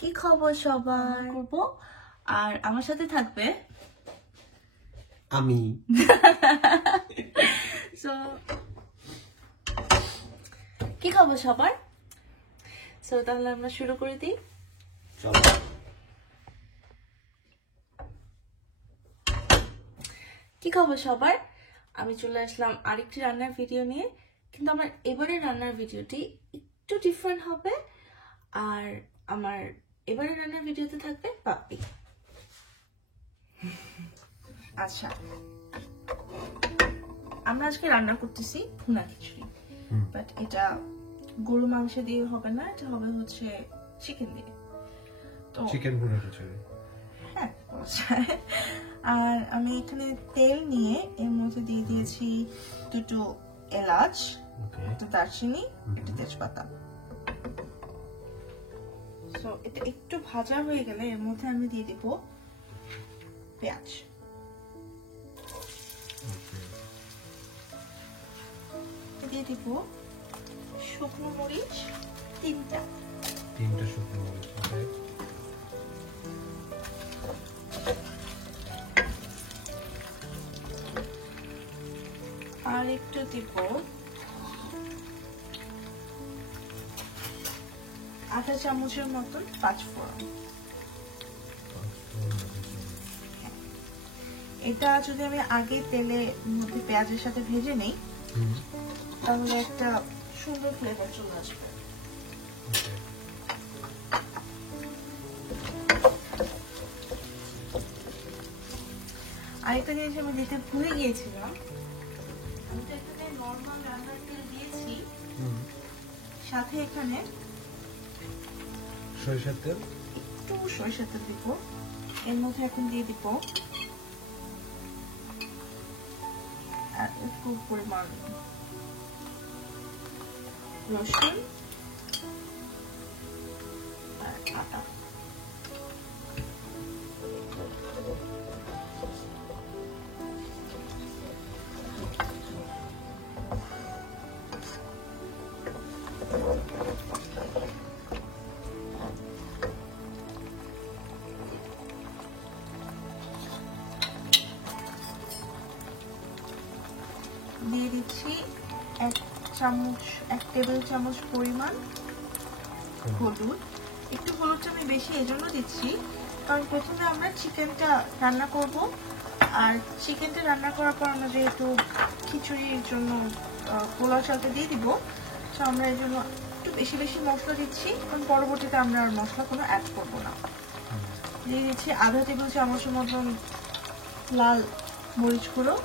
কি খবর সবার করব আর আমার সাথে থাকবে আমি সো কি খবর সবার সো তাহলে আমরা শুরু করে দিই চলো কি খবর সবার আমি চলে আসলাম আরেকটি রান্নার ভিডিও নিয়ে কিন্তু আমার এবারের রান্নার ভিডিওটি একটু ডিফারেন্ট হবে আর আমার এবারের রান্নার ভিডিওতে থাকবে পাপ্পি আচ্ছা আমরা আজকে রান্না করতেছি ভুনা খিচুড়ি বাট এটা গরু মাংস দিয়ে হবে না এটা হবে হচ্ছে চিকেন দিয়ে তো চিকেন ভুনা খিচুড়ি হ্যাঁ আর আমি এখানে তেল নিয়ে এর মধ্যে দিয়ে দিয়েছি দুটো এলাচ একটা দারচিনি একটা তেজপাতা সো এটা একটু ভাজা হয়ে গেলে এর মধ্যে আমি দিয়ে দিব পেঁয়াজ দিয়ে দিব শুকনো মরিচ তিনটা শুকনো মরিচ আর একটু দিব আধা চামচের মতন পাঁচফোড়ন এটা যদি আমি আগে তেলে মধ্যে পেঁয়াজের সাথে ভেজে নেই তাহলে একটা সুন্দর ফ্লেভার চলে আসবে আরেকটা জিনিস আমি দিতে ভুলে গিয়েছিলাম আমি তো এখানে নরমাল রান্নার তেল দিয়েছি সাথে এখানে সরিষার তেল একটু সরিষার তেল দিব এর মধ্যে এখন দিয়ে দিব আর একটু পরিমাণ রসুন আর আটা দিয়ে দিচ্ছি এক টেবিল চামচ পরিমাণ হলুদ একটু হলুদটা আমি বেশি এজন্য দিচ্ছি কারণ প্রথমে আমরা চিকেনটা রান্না করব আর চিকেনটা রান্না করার পর আমরা যেহেতু খিচুড়ির জন্য পোলাও চালটা দিয়ে দিব তো আমরা এই জন্য একটু বেশি বেশি মশলা দিচ্ছি কারণ পরবর্তীতে আমরা আর মশলা কোনো অ্যাড করব না দিয়ে দিচ্ছি আধা টেবিল চামচের মতন লাল মরিচ গুঁড়ো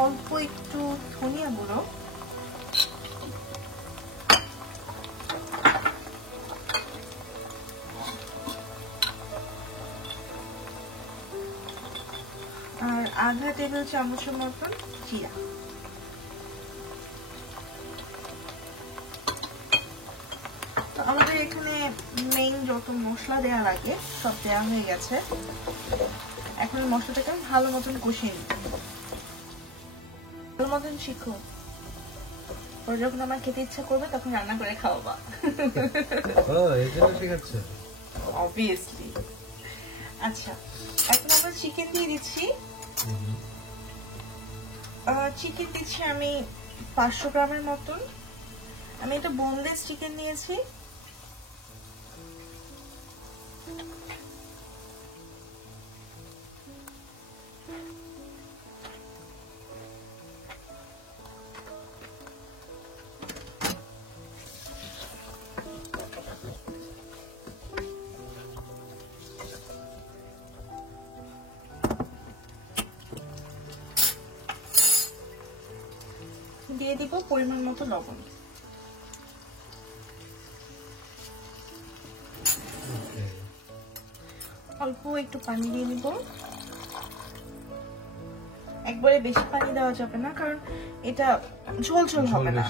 অল্প একটু ধনিয়া গুঁড়ো আর আধা টেবিল চামচের মতন জিরা তো আমাদের এখানে মেইন যত মশলা দেওয়া লাগে সব দেওয়া হয়ে গেছে এখন মশলাটাকে ভালো মতন কষিয়ে নিতে ভালো মতন শিখো ওর যখন আমার খেতে ইচ্ছা করবে তখন রান্না করে খাওয়াবা অবভিয়াসলি আচ্ছা এখন আমরা চিকেন দিয়ে দিচ্ছি চিকেন দিচ্ছি আমি 500 গ্রামের মতন আমি এটা বোনলেস চিকেন নিয়েছি দিয়ে দিব পরিমাণ মতো লবণ অল্প একটু পানি দিয়ে দিব একবারে বেশি পানি দেওয়া যাবে না কারণ এটা ঝোল ঝোল হবে না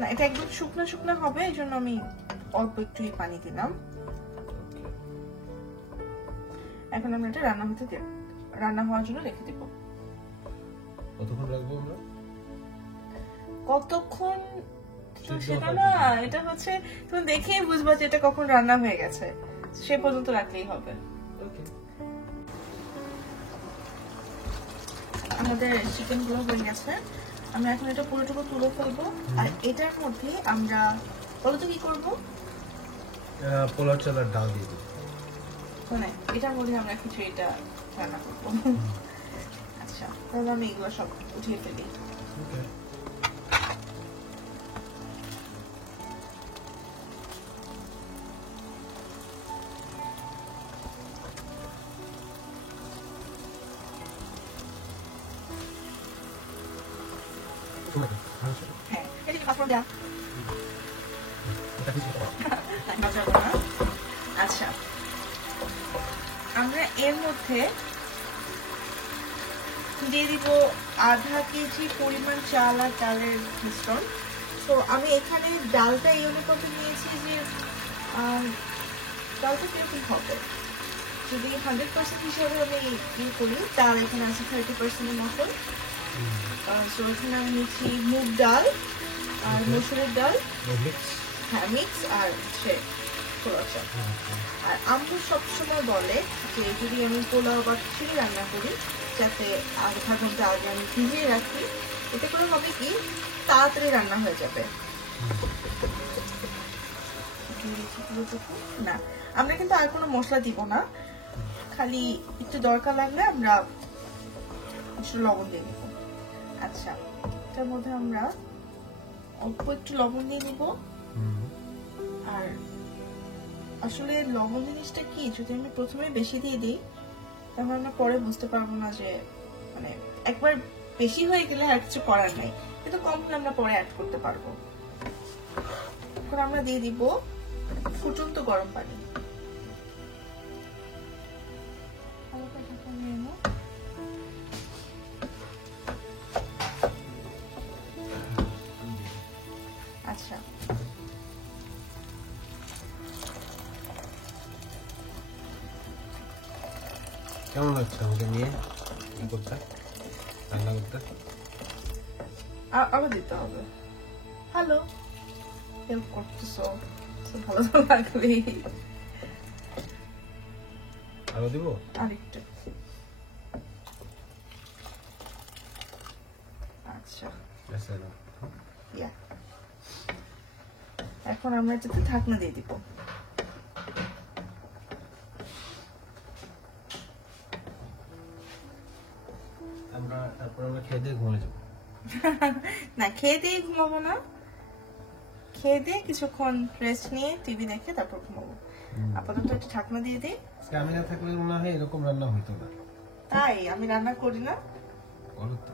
না এটা একদম শুকনো শুকনো হবে এইজন্য আমি অল্প একটু পানি দিলাম এখন আমরা এটা রান্না হওয়ার জন্য রেখে দেব। কতক্ষণ রাখবো আমরা? কতক্ষণ তো সেটা না, এটা হচ্ছে তুমি দেখেই বুঝবা যে এটা কখন রান্না হয়ে গেছে, সে পর্যন্ত রাখলেই হবে। ওকে। আমাদের চিকেন গুলো হয়ে গেছে, আমরা এখন এটা পুরোটুকু তুলে ফেলবো। আর এটার মধ্যে আমরা বলো তো কি করবো? পোলাও চাল আর ডাল দিয়ে দিই। মানে এটার মধ্যে আমরা খিচুড়িটা রান্না করবো। আচ্ছা, তাহলে আমি এগুলো সব উঠিয়ে ফেলি। ওকে। হ্যাঁ, এটা কি পাসওয়ার্ড দেয়া? আচ্ছা, আমরা এর মধ্যে দিয়ে দিব আধা কেজি পরিমাণ চাল আর ডালের মিশ্রণ। তো আমি এখানে ডালটা এই অনুপাতে নিয়েছি যে ডালটা কিরকম হবে, যদি 100% হিসাবে আমি ইয়ে করি, ডাল এখানে আছে 30% মতো। তো এখানে আমি নিচ্ছি মুগ ডাল আর মসুরের ডাল, হ্যাঁ মিক্স, আর হচ্ছে পোলাও চাল। আর আম্মু সবসময় বলে যে যদি আমি পোলাও বা খিচুড়ি রান্না করি, যাতে আধা ঘন্টা আগে আমি ভিজিয়ে রাখি, এতে করে হবে কি তাড়াতাড়ি রান্না হয়ে যাবে। না, আমরা কিন্তু আর কোনো মশলা দিব না, খালি একটু দরকার লাগলে আমরা একটু লবণ দিয়ে নিব। আচ্ছা, এটার মধ্যে আমরা অল্প একটু লবণ দিয়ে নিব। আর আসলে লবণ জিনিসটা কি, যদি আমি প্রথমে বেশি দিয়ে দিই তাহলে আমরা পরে বুঝতে পারবো না, যে মানে একবার বেশি হয়ে গেলে আর কিছু করার নাই, কিন্তু কম হলে আমরা পরে অ্যাড করতে পারবো। এখন আমরা দিয়ে দিব ফুটন্ত গরম পানি। আচ্ছা, কেমন লাগছে আমাকে নিয়ে কি করতে, রান্না করতে? আবার দিতে হবে। হ্যালো, হেল্প করতেছো, ভালো তো লাগবেই। আরো দিব? আরেকটু। আচ্ছা, এখন আমরা এটাতে ঢাকনা দিয়ে দিব। তারপর আমরা খেয়ে দিয়ে ঘুমিয়ে যাবো। না, খেয়ে দিয়ে ঘুমাবো না, খেয়ে দিয়ে কিছুক্ষণ রেস্ট নিয়ে টিভি দেখে তারপর ঘুমাবো। আপাতত একটু ঢাকনা দিয়ে দিই। আমি না থাকলে মনে হয় এরকম রান্না হইতো না। তাই আমি রান্না করি না? বলো তো।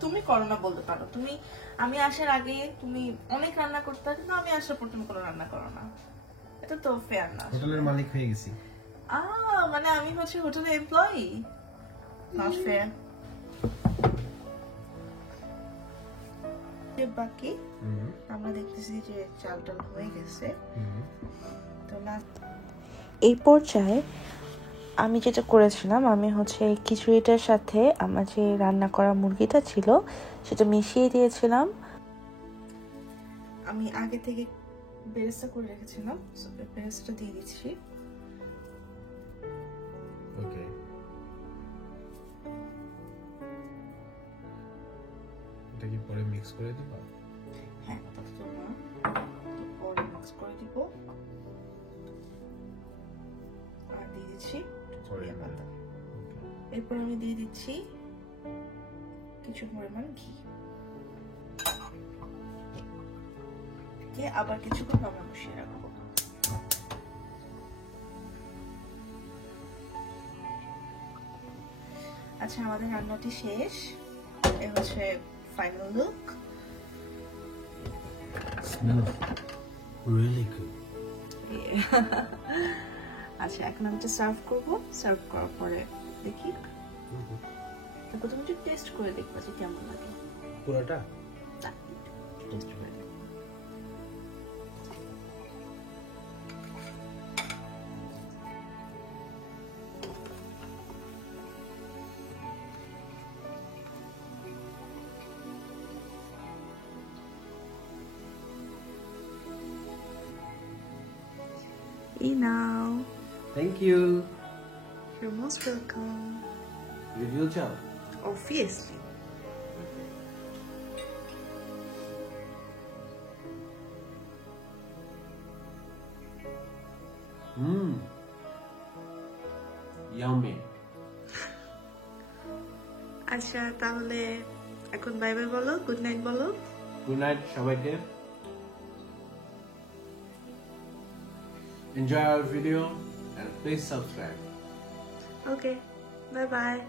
তুমি করো না বলতে পারো, তুমি আমি আসার আগে তুমি অনেক রান্না করতে, কিন্তু আমি আসার পর তুমি কোনো রান্না করো না, এটা তো ফেয়ার না। হোটেলের মালিক হয়ে গেছি। মানে আমি হচ্ছে হোটেলের এমপ্লয়ি, নট ফেয়ার। বাকি আমরা দেখতেছি যে চালটা হয়ে গেছে। তো এই পর্যায়ে আমি যেটা করেছিলাম, আমি হচ্ছে খিচুড়িটার সাথে আমার যে রান্না করা মুরগিটা ছিল সেটা মিশিয়ে দিয়েছিলাম। আমি আগে থেকে বেরেস্তা করে রেখেছিলাম, বেরেস্তা দিয়ে দিচ্ছি। ওকে, এটা কি পরে মিক্স করে দিব? হ্যাঁ, পরে মিক্স করে দিব। আর দিয়ে দিচ্ছি ধনিয়া পাতা। এরপর আমি দিয়ে দিচ্ছি কিছু পরিমাণ ঘি, আবার কিছুক্ষণ আমরা বসিয়ে রাখবো। আচ্ছা, আমাদের রান্নাটি শেষ, এ হচ্ছে ফাইনাল লুক। Really good. আচ্ছা, এখন আমি সার্ভ করব। সার্ভ করার পরে দেখি, তারপর তুমি একটু টেস্ট করে দেখবা যে কেমন লাগে। পুরোটা টেস্ট করে দেখো। এই নাও। Thank you. You're most welcome. Review চাও? Obviously. ইয়াম্মি। আচ্ছা তাহলে এখন বাই বাই বলো, গুড নাইট বলো। গুড নাইট সবাইকে। Enjoy our video and please subscribe. Okay, bye bye.